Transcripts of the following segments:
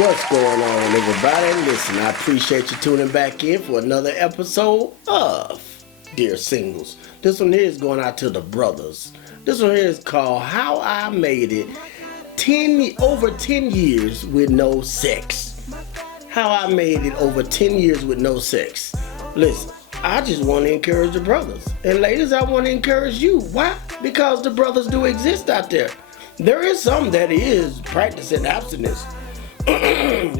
What's going on, everybody? Listen, I appreciate you tuning back in for another episode of Dear Singles. This one here is going out to the brothers. This one here is called How I Made It over 10 years with no sex. How I made it over 10 years with no sex. Listen, I just want to encourage the brothers. And ladies, I want to encourage you. Why? Because the brothers do exist out there. There is some that is practicing abstinence.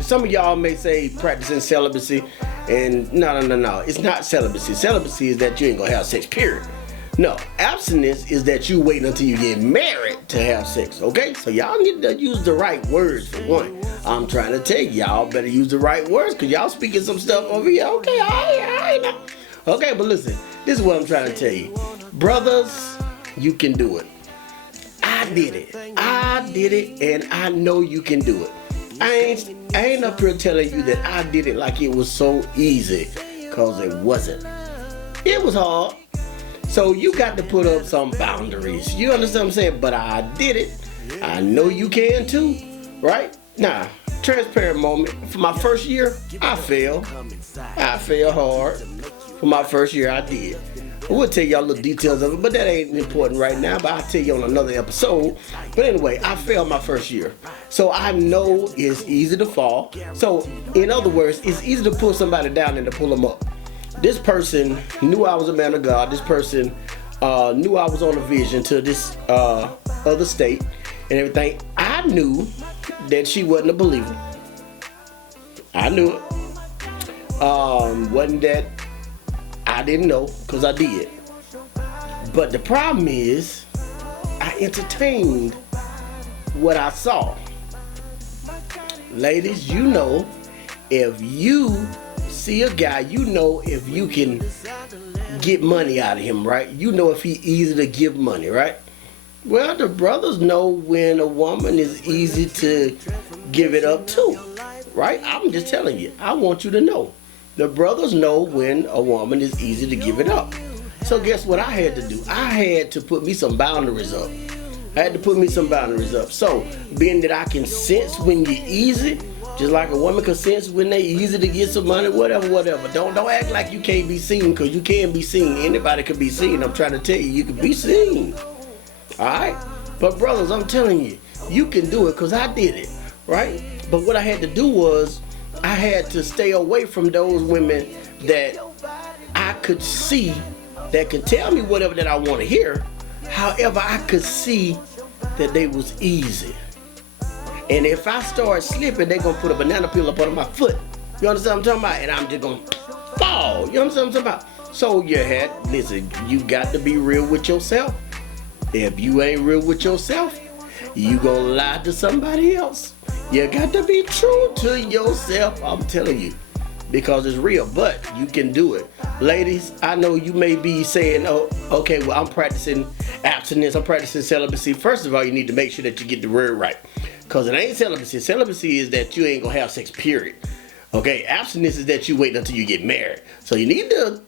Some of y'all may say practicing celibacy, and no. It's not celibacy. Celibacy is that you ain't gonna have sex, period. No, abstinence is that you wait until you get married to have sex, okay? So y'all need to use the right words for one. I'm trying to tell y'all better use the right words, because y'all speaking some stuff over here. Okay, I know. Okay, but listen, this is what I'm trying to tell you. Brothers, you can do it. I did it, and I know you can do it. I ain't up here telling you that I did it like it was so easy, cause it wasn't. It was hard. So you got to put up some boundaries. You understand what I'm saying? But I did it. I know you can too, right? Now, transparent moment. For my first year, I failed. I failed hard. For my first year, I did. We'll tell y'all little details of it, but that ain't important right now, but I'll tell you on another episode. But anyway, I failed my first year. So I know it's easy to fall. So in other words, it's easy to pull somebody down than to pull them up. This person knew I was a man of God. This person knew I was on a vision to this other state and everything. I knew that she wasn't a believer. I knew it. Wasn't that I didn't know, because I did. But the problem is, I entertained what I saw. Ladies, you know, if you see a guy, you know if you can get money out of him, right? You know if he's easy to give money, right? Well, the brothers know when a woman is easy to give it up to, right? I'm just telling you. I want you to know. The brothers know when a woman is easy to give it up. So guess what I had to do? I had to put me some boundaries up. So being that I can sense when you're easy, just like a woman can sense when they easy to get some money, whatever. Don't act like you can't be seen, because you can be seen. Anybody can be seen. I'm trying to tell you, you can be seen. Alright? But brothers, I'm telling you, you can do it, because I did it. Right? But what I had to do was, I had to stay away from those women that I could see that could tell me whatever that I want to hear. However, I could see that they was easy. And if I start slipping, they gonna put a banana peel up under my foot. You understand what I'm talking about? And I'm just gonna fall. You understand what I'm talking about? So listen, you got to be real with yourself. If you ain't real with yourself, you gonna lie to somebody else. You got to be true to yourself, I'm telling you, because it's real, but you can do it. Ladies, I know you may be saying, oh, okay, well, I'm practicing abstinence, I'm practicing celibacy. First of all, you need to make sure that you get the word right, because it ain't celibacy. Celibacy is that you ain't gonna have sex, period. Okay, abstinence is that you wait until you get married. So you need to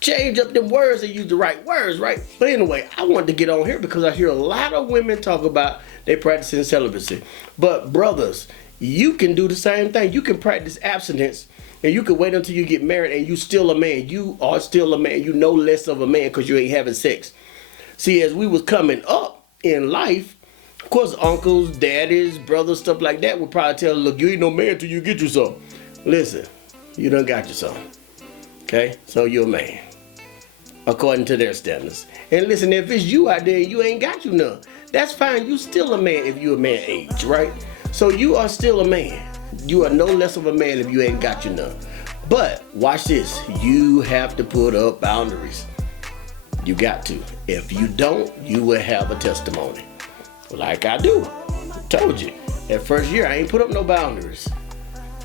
change up them words and use the right words, right? But anyway, I wanted to get on here because I hear a lot of women talk about they practicing celibacy. But brothers, you can do the same thing. You can practice abstinence and you can wait until you get married and you still a man. You are still a man. You know less of a man because you ain't having sex. See, as we was coming up in life, of course, uncles, daddies, brothers, stuff like that would probably tell, look, you ain't no man till you get you some. Listen, you done got you some. Okay? So you're a man, according to their standards. And listen, if it's you out there and you ain't got you none, that's fine. You still a man if you a man age, right? So you are still a man. You are no less of a man if you ain't got you none. But watch this. You have to put up boundaries. You got to. If you don't, you will have a testimony. Like I do. I told you. That first year, I ain't put up no boundaries.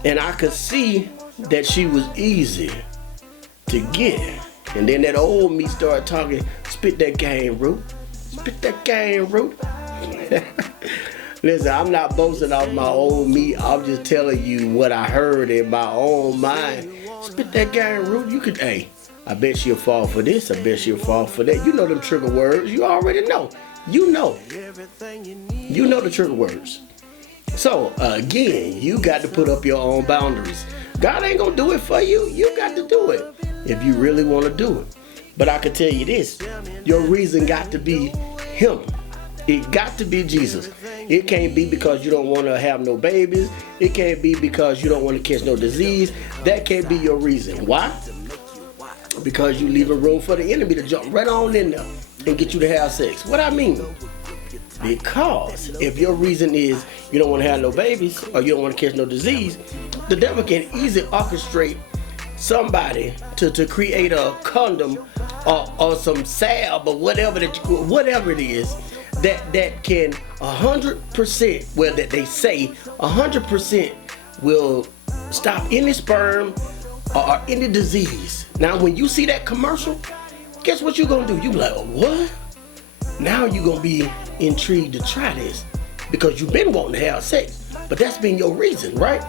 And I could see that she was easy to get. And then that old me started talking, spit that game, Root. Spit that game, Root. Listen, I'm not boasting off my old me. I'm just telling you what I heard in my own mind. Spit that game, Root. You could, hey, I bet she'll fall for this. I bet she'll fall for that. You know them trigger words. You already know. You know. You know the trigger words. So again, you got to put up your own boundaries. God ain't gonna do it for you. You got to do it if you really want to do it. But I can tell you this, your reason got to be him. It got to be Jesus. It can't be because you don't want to have no babies. It can't be because you don't want to catch no disease. That can't be your reason. Why? Because you leave a room for the enemy to jump right on in there and get you to have sex. What I mean? Because if your reason is you don't want to have no babies or you don't want to catch no disease, the devil can easily orchestrate somebody to create a condom or some salve or whatever it is that can 100%, well, that they say 100% will stop any sperm or any disease. Now when you see that commercial, guess what you're gonna do? You be like, what? Now you're gonna be intrigued to try this because you've been wanting to have sex, but that's been your reason, right?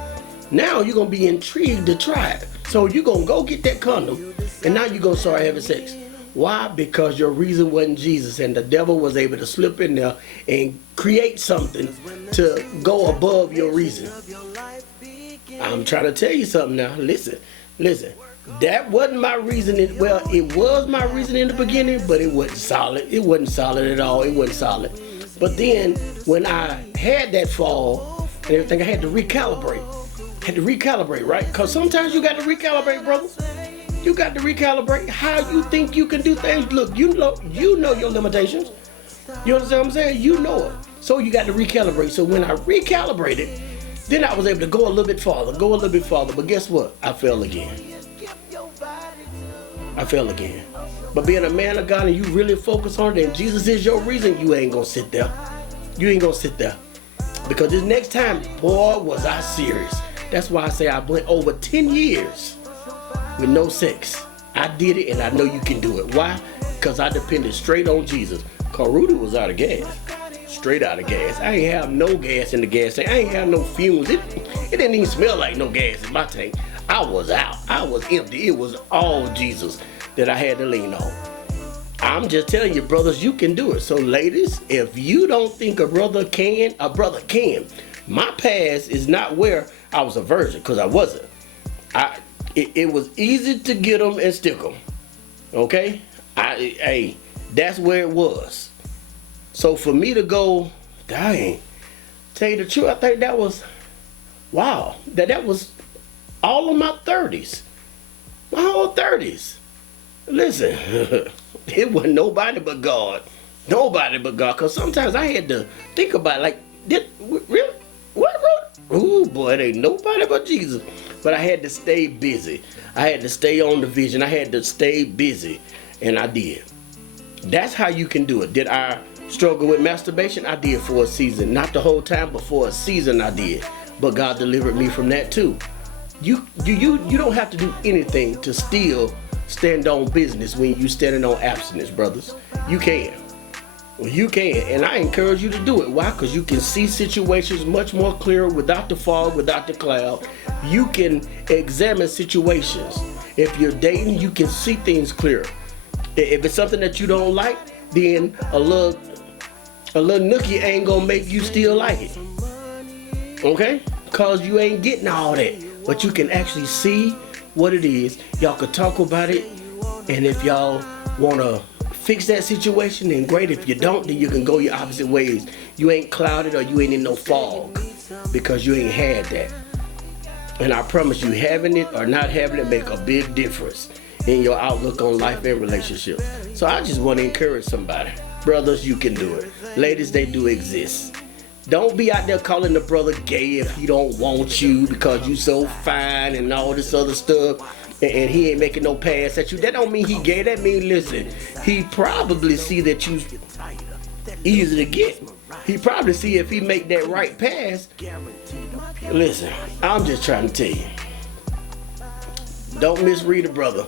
Now you're gonna be intrigued to try it. So you're gonna go get that condom and now you're gonna start having sex. Why? Because your reason wasn't Jesus, and the devil was able to slip in there and create something to go above your reason. I'm trying to tell you something now. Listen. That wasn't my reason. Well, it was my reason in the beginning, but it wasn't solid. It wasn't solid at all. It wasn't solid. But then when I had that fall and everything, I had to recalibrate. Right? Because sometimes you got to recalibrate, brother. You got to recalibrate how you think you can do things. Look, you know your limitations. You understand what I'm saying? You know it. So you got to recalibrate. So when I recalibrated, then I was able to go a little bit farther. But guess what? I fell again. But being a man of God and you really focus on it and Jesus is your reason, you ain't gonna sit there. Because this next time, boy, was I serious. That's why I say I went over 10 years with no sex. I did it and I know you can do it. Why? Because I depended straight on Jesus. Cause Rudy was out of gas. Straight out of gas. I ain't have no gas in the gas tank. I ain't have no fumes. It didn't even smell like no gas in my tank. I was out. I was empty. It was all Jesus that I had to lean on. I'm just telling you, brothers, you can do it. So ladies, if you don't think a brother can. My past is not where I was a virgin, because I wasn't. It was easy to get them and stick them. Okay? That's where it was. So for me to go, dang, tell you the truth, I think that was, wow, that was all of my 30s. My whole 30s. Listen, it wasn't nobody but God. Because sometimes I had to think about it, like, really? What? Ooh, boy, it ain't nobody but Jesus. But I had to stay busy. I had to stay on the vision. I had to stay busy. And I did. That's how you can do it. Did I struggle with masturbation? I did for a season. Not the whole time, but for a season I did. But God delivered me from that too. You don't have to do anything to still stand on business when you standing on abstinence, brothers. You can. Well, you can, and I encourage you to do it. Why? Because you can see situations much more clearer without the fog, without the cloud. You can examine situations. If you're dating, you can see things clearer. If it's something that you don't like, then a little nookie ain't gonna make you still like it. Okay? Because you ain't getting all that. But you can actually see what it is. Y'all can talk about it. And if y'all want to fix that situation, then great. If you don't, then you can go your opposite ways. You ain't clouded or you ain't in no fog because you ain't had that. And I promise you, having it or not having it make a big difference in your outlook on life and relationships. So I just want to encourage somebody. Brothers, you can do it. Ladies, they do exist. Don't be out there calling the brother gay if he don't want you because you so fine and all this other stuff. And he ain't making no pass at you. That don't mean he gay. That mean, listen, he probably see that you easy to get. He probably see if he make that right pass. Listen, I'm just trying to tell you. Don't misread a brother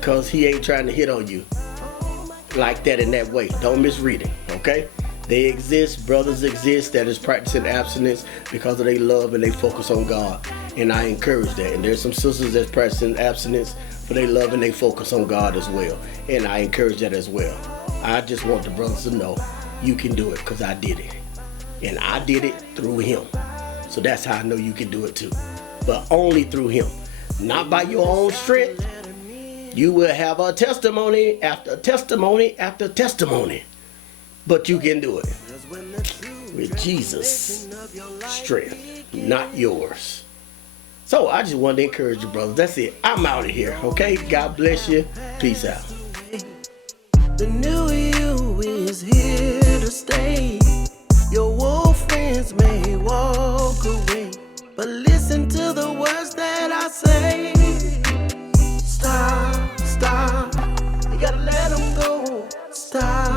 because he ain't trying to hit on you like that in that way. Don't misread it, okay? They exist, brothers exist that is practicing abstinence because of their love and they focus on God. And I encourage that. And there's some sisters that's practicing abstinence for their love and they focus on God as well. And I encourage that as well. I just want the brothers to know you can do it because I did it. And I did it through him. So that's how I know you can do it too. But only through him. Not by your own strength. You will have a testimony after testimony after testimony. But you can do it with Jesus' strength, not yours. So I just wanted to encourage you, brothers. That's it. I'm out of here, okay? God bless you. Peace out. The new you is here to stay. Your old friends may walk away, but listen to the words that I say. Stop, stop. You gotta let them go. Stop.